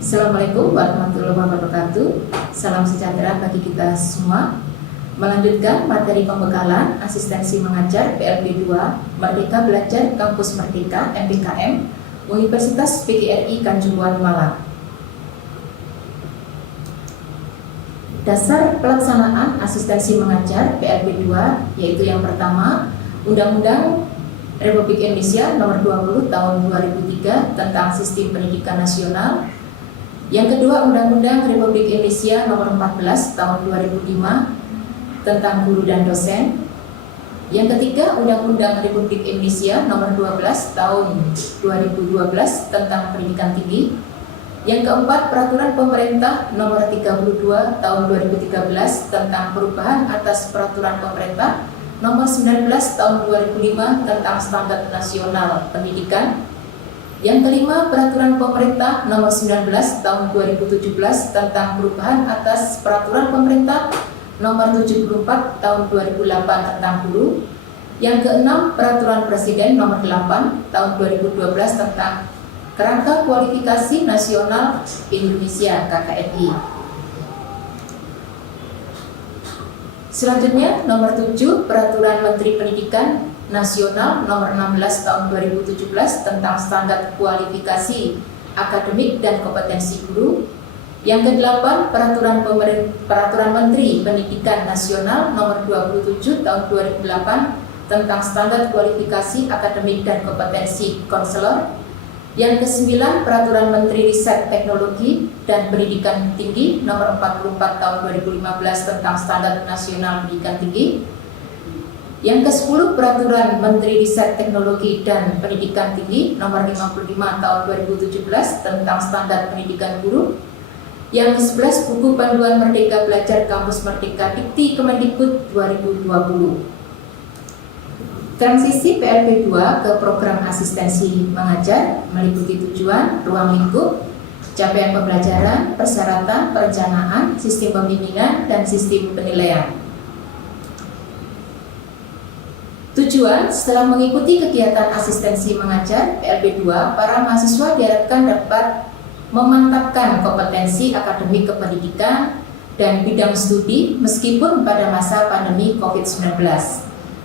Assalamualaikum warahmatullahi wabarakatuh. Salam sejahtera bagi kita semua. Melanjutkan materi pembekalan asistensi mengajar PLB 2 Merdeka Belajar Kampus Merdeka MBKM Universitas PGRI Kanjuruhan Malang. Dasar pelaksanaan asistensi mengajar PLB 2 yaitu yang pertama, Undang-Undang Republik Indonesia Nomor 20 Tahun 2003 tentang Sistem Pendidikan Nasional. Yang kedua, Undang-Undang Republik Indonesia Nomor 14 Tahun 2005 tentang guru dan dosen. Yang ketiga, Undang-Undang Republik Indonesia Nomor 12 Tahun 2012 tentang pendidikan tinggi. Yang keempat, Peraturan Pemerintah Nomor 32 Tahun 2013 tentang perubahan atas Peraturan Pemerintah Nomor 19 Tahun 2005 tentang Standar Nasional Pendidikan. Yang kelima, Peraturan Pemerintah Nomor 19 Tahun 2017 tentang perubahan atas Peraturan Pemerintah Nomor 74 Tahun 2008 tentang guru. Yang keenam, Peraturan Presiden Nomor 8 Tahun 2012 tentang Kerangka Kualifikasi Nasional Indonesia (KKNI). Selanjutnya, nomor 7, Peraturan Menteri Pendidikan Nasional Nomor 16 Tahun 2017 tentang Standar Kualifikasi Akademik dan Kompetensi Guru. Yang ke-8, Peraturan Menteri Pendidikan Nasional Nomor 27 Tahun 2008 tentang Standar Kualifikasi Akademik dan Kompetensi Konselor. Yang ke-9, Peraturan Menteri Riset Teknologi dan Pendidikan Tinggi Nomor 44 Tahun 2015 tentang Standar Nasional Pendidikan Tinggi. Yang ke-10, Peraturan Menteri Riset Teknologi dan Pendidikan Tinggi Nomor 55 Tahun 2017 tentang Standar Pendidikan Guru. Yang ke-11, Buku Panduan Merdeka Belajar Kampus Merdeka Dikti Kemendikbud 2020. Transisi PLB 2 ke program asistensi mengajar meliputi tujuan, ruang lingkup, capaian pembelajaran, persyaratan, perencanaan, sistem pembimbingan, dan sistem penilaian. Tujuan, setelah mengikuti kegiatan asistensi mengajar PLB 2, para mahasiswa diharapkan dapat memantapkan kompetensi akademik kependidikan dan bidang studi meskipun pada masa pandemi COVID-19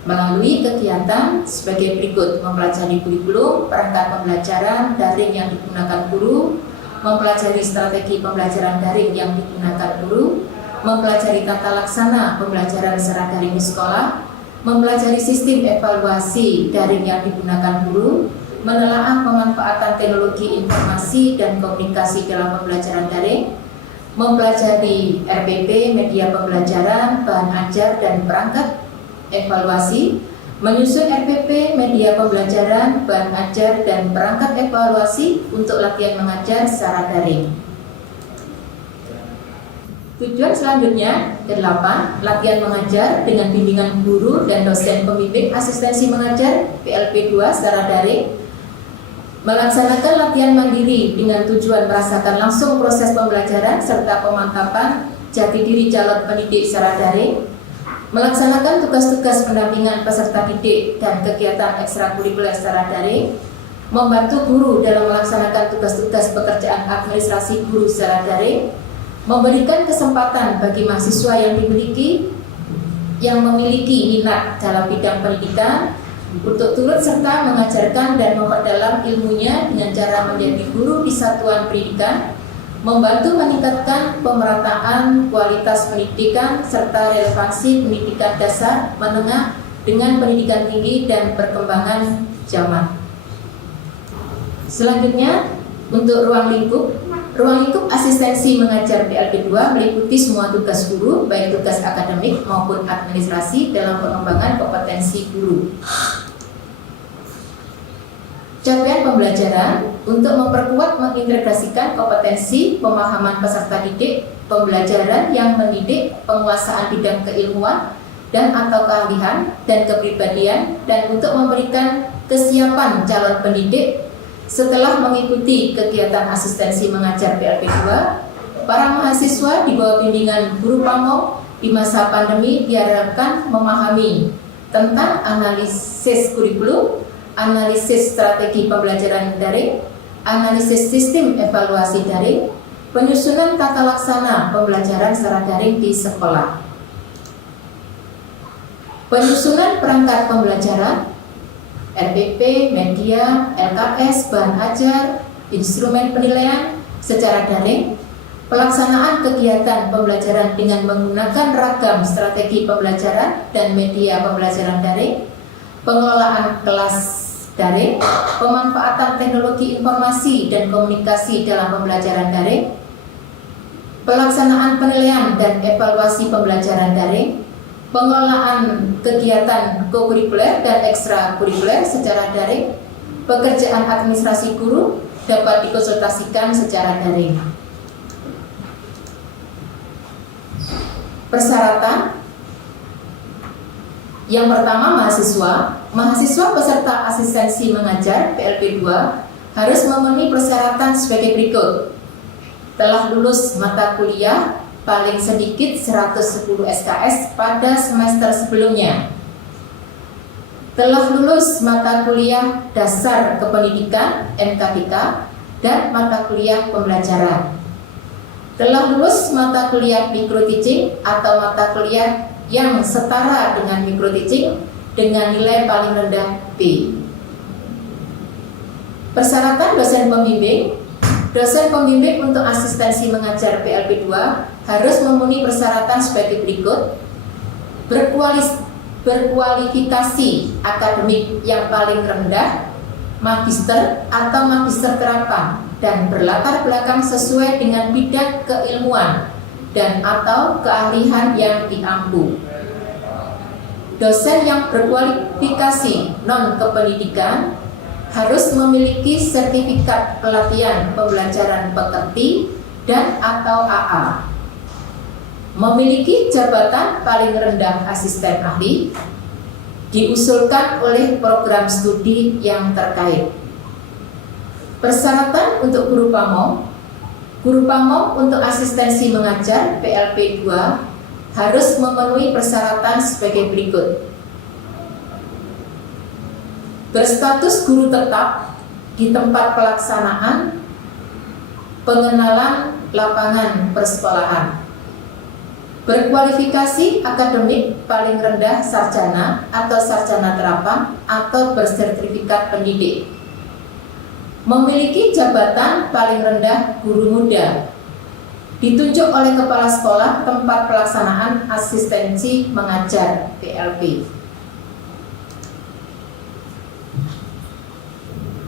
melalui kegiatan sebagai berikut: mempelajari kurikulum, perangkat pembelajaran daring yang digunakan guru, mempelajari strategi pembelajaran daring yang digunakan guru, mempelajari tata laksana pembelajaran secara daring di sekolah, mempelajari sistem evaluasi daring yang digunakan guru, menelaah pemanfaatan teknologi informasi dan komunikasi dalam pembelajaran daring, mempelajari RPP, media pembelajaran, bahan ajar dan perangkat evaluasi, menyusun RPP, media pembelajaran, bahan ajar dan perangkat evaluasi untuk latihan mengajar secara daring. Tujuan selanjutnya, ke-8, latihan mengajar dengan bimbingan guru dan dosen pembimbing asistensi mengajar PLB 2 secara daring. Melaksanakan latihan mandiri dengan tujuan merasakan langsung proses pembelajaran serta pemantapan jati diri calon pendidik secara daring. Melaksanakan tugas-tugas pendampingan peserta didik dan kegiatan ekstrakurikuler secara daring. Membantu guru dalam melaksanakan tugas-tugas pekerjaan administrasi guru secara daring. Memberikan kesempatan bagi mahasiswa yang memiliki minat dalam bidang pendidikan untuk turut serta mengajarkan dan memperdalam ilmunya dengan cara menjadi guru di satuan pendidikan, membantu meningkatkan pemerataan kualitas pendidikan serta relevansi pendidikan dasar menengah dengan pendidikan tinggi dan perkembangan zaman. Selanjutnya, untuk ruang lingkup asistensi mengajar PLB 2 meliputi semua tugas guru, baik tugas akademik maupun administrasi dalam pengembangan kompetensi guru. Capaian pembelajaran untuk memperkuat mengintegrasikan kompetensi pemahaman peserta didik, pembelajaran yang mendidik, penguasaan bidang keilmuan dan atau keahlian dan kepribadian, dan untuk memberikan kesiapan calon pendidik setelah mengikuti kegiatan asistensi mengajar PLB 2. Para mahasiswa di bawah bimbingan guru pamong di masa pandemi diharapkan memahami tentang analisis kurikulum, analisis strategi pembelajaran daring, analisis sistem evaluasi daring, Penyusunan tata laksana pembelajaran secara daring di sekolah. Penyusunan perangkat pembelajaran, RPP, media, LKS, bahan ajar, instrumen penilaian secara daring, pelaksanaan kegiatan pembelajaran dengan menggunakan ragam strategi pembelajaran dan media pembelajaran daring, pengelolaan kelas daring, pemanfaatan teknologi informasi dan komunikasi dalam pembelajaran daring, pelaksanaan penilaian dan evaluasi pembelajaran daring, pengelolaan kegiatan kokurikuler dan ekstrakurikuler secara daring, pekerjaan administrasi guru dapat dikonsultasikan secara daring. Persyaratan. Yang pertama, mahasiswa peserta asistensi mengajar PLP 2 harus memenuhi persyaratan sebagai berikut: telah lulus mata kuliah paling sedikit 110 SKS pada semester sebelumnya, telah lulus mata kuliah dasar kependidikan MKTK dan mata kuliah pembelajaran, telah lulus mata kuliah micro teaching atau mata kuliah yang setara dengan micro teaching dengan nilai paling rendah B. Persyaratan dosen pembimbing. Dosen pembimbing untuk asistensi mengajar PLP 2 harus memenuhi persyaratan sebagai berikut: berkualifikasi akademik yang paling rendah, magister atau magister terapan, dan berlatar belakang sesuai dengan bidang keilmuan dan atau keahlian yang diampu. Dosen yang berkualifikasi non-kependidikan harus memiliki sertifikat pelatihan pembelajaran pekerti dan atau AA, memiliki jabatan paling rendah asisten ahli, diusulkan oleh program studi yang terkait. Persyaratan untuk guru pamong. Guru pamong untuk asistensi mengajar PLP 2 harus memenuhi persyaratan sebagai berikut: berstatus guru tetap di tempat pelaksanaan pengenalan lapangan persekolahan, berkualifikasi akademik paling rendah sarjana atau sarjana terapan atau bersertifikat pendidik, memiliki jabatan paling rendah guru muda, ditunjuk oleh kepala sekolah tempat pelaksanaan asistensi mengajar PLP.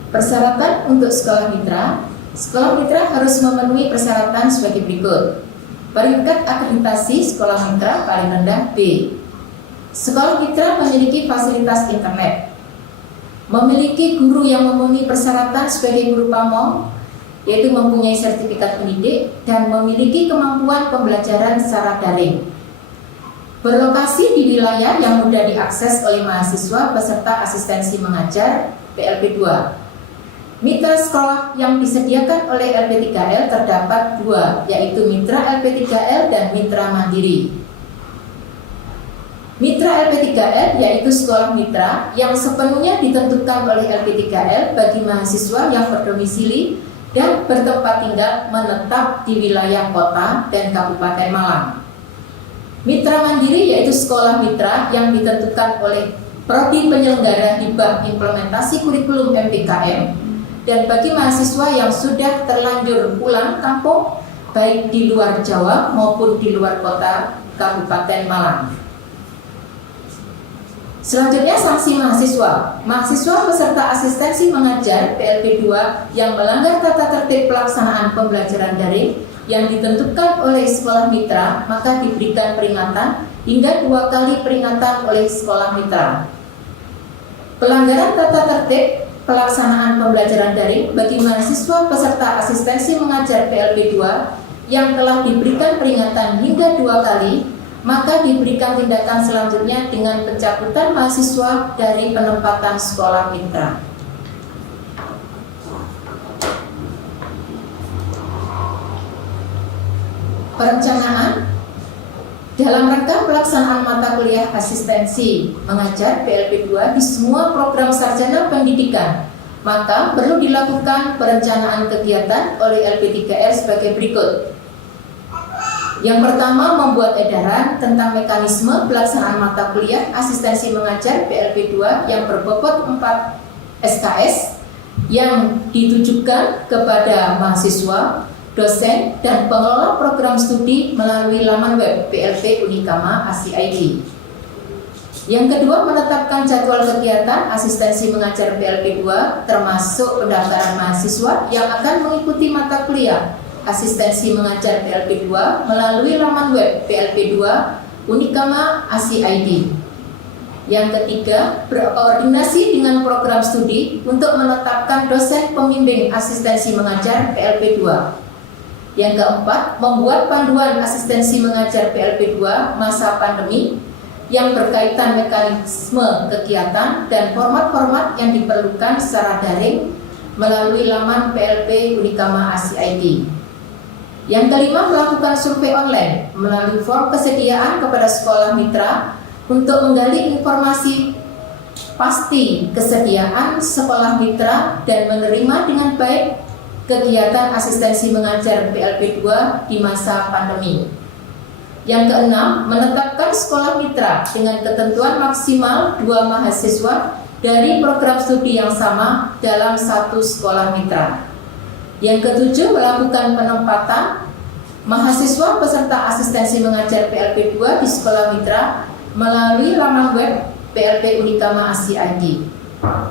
Persyaratan untuk sekolah mitra. Sekolah mitra harus memenuhi persyaratan sebagai berikut: peringkat akreditasi sekolah mitra paling rendah B. Sekolah mitra memiliki fasilitas internet, memiliki guru yang memenuhi persyaratan sebagai guru pamong, yaitu mempunyai sertifikat pendidik dan memiliki kemampuan pembelajaran secara daring, berlokasi di wilayah yang mudah diakses oleh mahasiswa peserta asistensi mengajar PLP 2. Mitra sekolah yang disediakan oleh LP3L terdapat dua, yaitu Mitra LP3L dan Mitra Mandiri. Mitra LP3L yaitu sekolah mitra yang sepenuhnya ditentukan oleh LP3L bagi mahasiswa yang berdomisili dan bertempat tinggal menetap di wilayah kota dan Kabupaten Malang. Mitra Mandiri yaitu sekolah mitra yang ditentukan oleh Prodi Penyelenggara Hibah Implementasi Kurikulum MPKM dan bagi mahasiswa yang sudah terlanjur pulang kampung baik di luar Jawa maupun di luar kota Kabupaten Malang. Selanjutnya, sanksi mahasiswa. Mahasiswa peserta asistensi mengajar PLP 2 yang melanggar tata tertib pelaksanaan pembelajaran daring yang ditentukan oleh sekolah mitra maka diberikan peringatan hingga 2 kali peringatan oleh sekolah mitra. Pelanggaran tata tertib pelaksanaan pembelajaran daring bagi mahasiswa peserta asistensi mengajar PLP 2 yang telah diberikan peringatan hingga 2 kali, maka diberikan tindakan selanjutnya dengan pencabutan mahasiswa dari penempatan sekolah mitra. Perencanaan. Dalam rangka pelaksanaan mata kuliah asistensi mengajar PLP 2 di semua program sarjana pendidikan maka perlu dilakukan perencanaan kegiatan oleh LP3R sebagai berikut. Yang pertama, membuat edaran tentang mekanisme pelaksanaan mata kuliah asistensi mengajar PLP2 yang berbobot 4 SKS yang ditujukan kepada mahasiswa, dosen, dan pengelola program studi melalui laman web PLP Unikama ASI-ID. Yang kedua, menetapkan jadwal kegiatan asistensi mengajar PLP2 termasuk pendaftaran mahasiswa yang akan mengikuti mata kuliah asistensi mengajar PLP2 melalui laman web PLP2 Unikama ASI-ID. Yang ketiga, berkoordinasi dengan program studi untuk menetapkan dosen pembimbing asistensi mengajar PLP2. Yang keempat, membuat panduan asistensi mengajar PLP2 masa pandemi yang berkaitan mekanisme kegiatan dan format-format yang diperlukan secara daring melalui laman PLP Unikama ASI-ID. Yang kelima, melakukan survei online melalui form kesediaan kepada sekolah mitra untuk menggali informasi pasti kesediaan sekolah mitra dan menerima dengan baik kegiatan asistensi mengajar PLP2 di masa pandemi. Yang keenam, menetapkan sekolah mitra dengan ketentuan maksimal 2 mahasiswa dari program studi yang sama dalam satu sekolah mitra. Yang ketujuh, melakukan penempatan mahasiswa peserta asistensi mengajar PLP2 di sekolah mitra melalui laman web PLP Unikama ASI-ID.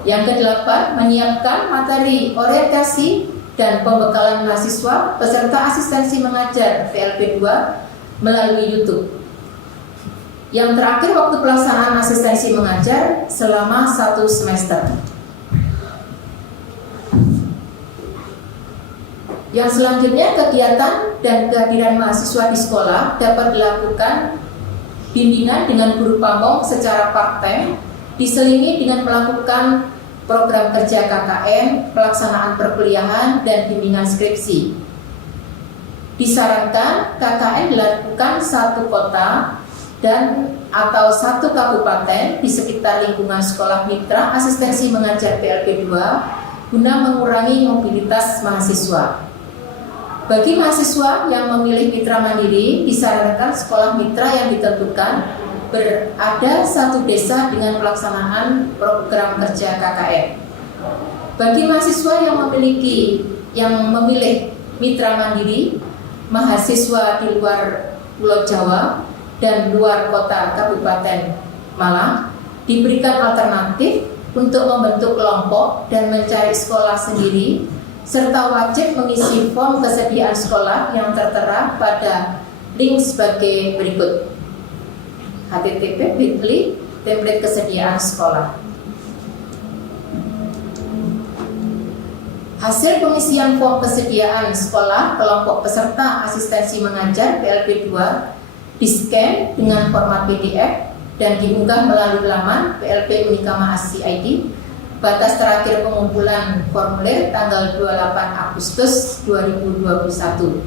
Yang kedelapan, menyiapkan materi orientasi dan pembekalan mahasiswa peserta asistensi mengajar PLP2 melalui YouTube. Yang terakhir, waktu pelaksanaan asistensi mengajar selama 1 semester. Yang selanjutnya, kegiatan dan kehadiran mahasiswa di sekolah dapat dilakukan bimbingan dengan guru pamong secara part-time, diselingi dengan melakukan program kerja KKN, pelaksanaan perkuliahan, dan bimbingan skripsi. Disarankan KKN dilakukan 1 kota dan atau 1 kabupaten di sekitar lingkungan sekolah mitra asistensi mengajar PLP2 guna mengurangi mobilitas mahasiswa. Bagi mahasiswa yang memilih mitra mandiri, disarankan sekolah mitra yang ditentukan berada 1 desa dengan pelaksanaan program kerja KKN. Bagi mahasiswa yang memilih mitra mandiri, mahasiswa di luar Pulau Jawa dan luar kota Kabupaten Malang diberikan alternatif untuk membentuk kelompok dan mencari sekolah sendiri, serta wajib mengisi form kesediaan sekolah yang tertera pada link sebagai berikut: http://bit.ly template kesediaan sekolah. Hasil pengisian form kesediaan sekolah kelompok peserta asistensi mengajar PLP2 di-scan dengan format PDF dan diunggah melalui laman PLP Unikama ASI-ID. Batas terakhir pengumpulan formulir tanggal 28 Agustus 2021.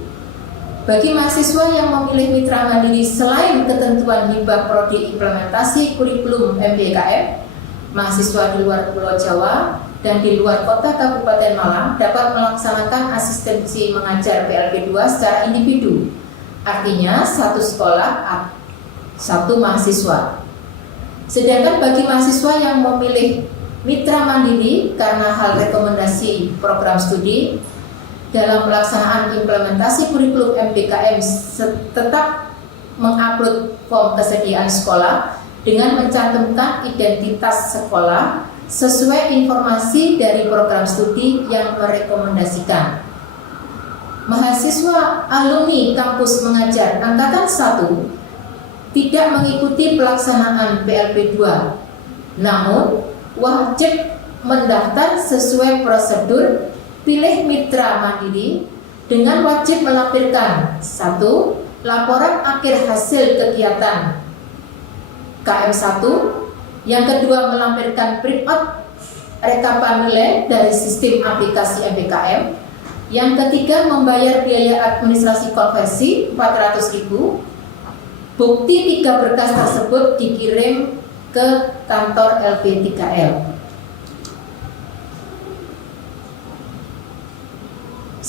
Bagi mahasiswa yang memilih mitra mandiri selain ketentuan hibah prodi implementasi kurikulum MBKM, mahasiswa di luar Pulau Jawa dan di luar kota Kabupaten Malang dapat melaksanakan asistensi mengajar PLP2 secara individu. Artinya 1 sekolah 1 mahasiswa. Sedangkan bagi mahasiswa yang memilih mitra mandiri karena hal rekomendasi program studi dalam pelaksanaan implementasi kurikulum MBKM tetap mengupload form kesediaan sekolah dengan mencantumkan identitas sekolah sesuai informasi dari program studi yang merekomendasikan. Mahasiswa alumni kampus mengajar angkatan 1 tidak mengikuti pelaksanaan PLP2, namun wajib mendaftar sesuai prosedur pilih mitra mandiri dengan wajib melampirkan 1. Laporan akhir hasil kegiatan KM1, yang kedua melampirkan printout rekapan nilai dari sistem aplikasi MBKM, yang ketiga membayar biaya administrasi konversi 400.000. Bukti 3 berkas tersebut dikirim ke kantor LP3L.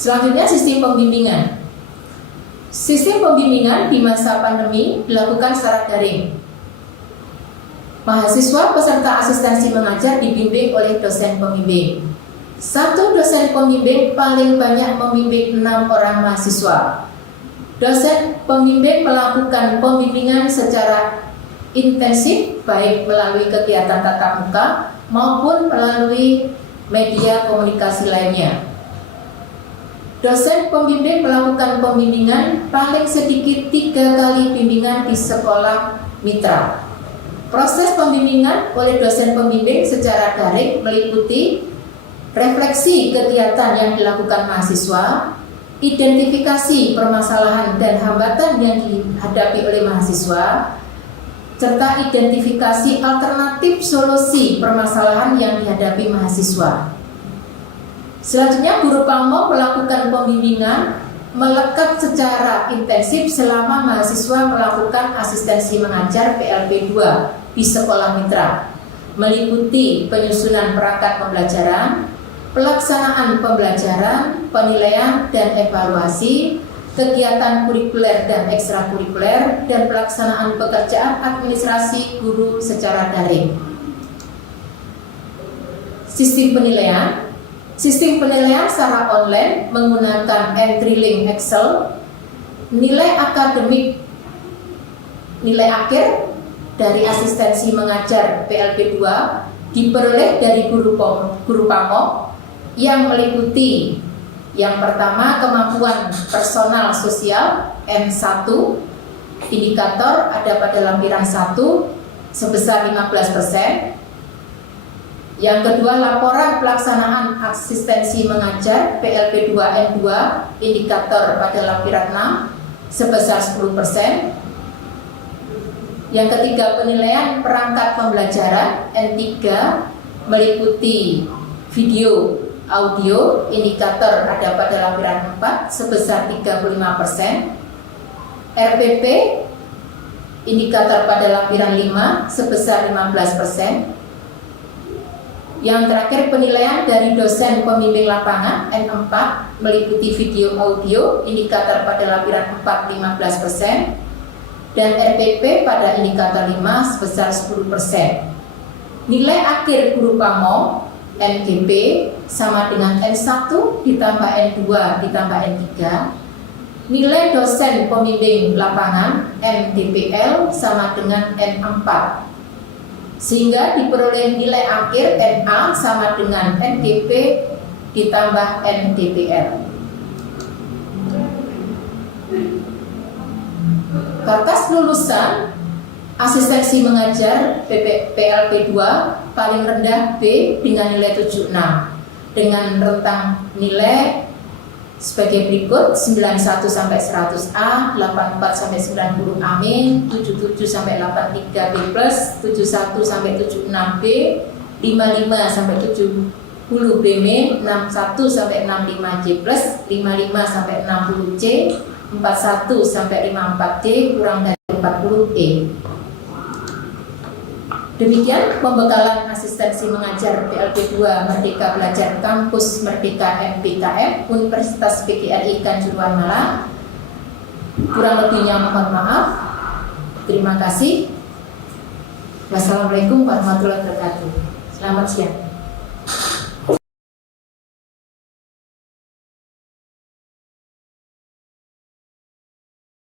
Selanjutnya sistem pembimbingan. Sistem pembimbingan di masa pandemi dilakukan secara daring. Mahasiswa peserta asistensi mengajar dibimbing oleh dosen pembimbing. Satu dosen pembimbing paling banyak membimbing 6 orang mahasiswa. Dosen pembimbing melakukan pembimbingan secara intensif baik melalui kegiatan tatap muka maupun melalui media komunikasi lainnya. Dosen pembimbing melakukan pembimbingan paling sedikit 3 kali bimbingan di sekolah mitra. Proses pembimbingan oleh dosen pembimbing secara daring meliputi refleksi kegiatan yang dilakukan mahasiswa, identifikasi permasalahan dan hambatan yang dihadapi oleh mahasiswa, serta identifikasi alternatif solusi permasalahan yang dihadapi mahasiswa. Selanjutnya, guru pamong melakukan pembimbingan melekat secara intensif selama mahasiswa melakukan asistensi mengajar PLP 2 di sekolah mitra, meliputi penyusunan perangkat pembelajaran, pelaksanaan pembelajaran, penilaian dan evaluasi, kegiatan kurikuler dan ekstrakurikuler, dan pelaksanaan pekerjaan administrasi guru secara daring. Sistem penilaian. Sistem penilaian secara online menggunakan entry link Excel. Nilai akademik, nilai akhir dari asistensi mengajar PLP 2 diperoleh dari guru pamong yang meliputi yang pertama kemampuan personal sosial N1, indikator ada pada lampiran 1 sebesar 15%. Yang kedua, laporan pelaksanaan asistensi mengajar PLP 2 N2, indikator pada lampiran 6 sebesar 10%. Yang ketiga, penilaian perangkat pembelajaran N3 meliputi video, audio, indikator ada pada lampiran 4 sebesar 35%. RPP, indikator pada lampiran 5 sebesar 15%. Yang terakhir, penilaian dari dosen pembimbing lapangan N4 meliputi video, audio, indikator pada lampiran 4 15%. Dan RPP pada indikator 5 sebesar 10%. Nilai akhir guru pamong NGP sama dengan N1 ditambah N2 ditambah N3. Nilai dosen pembimbing lapangan NDPL sama dengan N4. Sehingga diperoleh nilai akhir NA sama dengan NGP ditambah NDPL. Batas lulusan asistensi mengajar PLP 2 paling rendah B dengan nilai 76 dengan rentang nilai sebagai berikut: 91 sampai 100A, 84 sampai 90 A-, 77 sampai 83 B+, 71 sampai 76 B, 55 sampai 70 B-, 61 sampai 65 J+, 55 sampai 60 C, 41 sampai 54 D kurang dari 40 E. Demikian pembekalan asistensi mengajar PLP 2 Merdeka Belajar Kampus Merdeka MBKM Universitas PGRI Kanjuruhan Malang. Kurang lebihnya mohon maaf. Terima kasih. Wassalamualaikum warahmatullahi wabarakatuh. Selamat siang.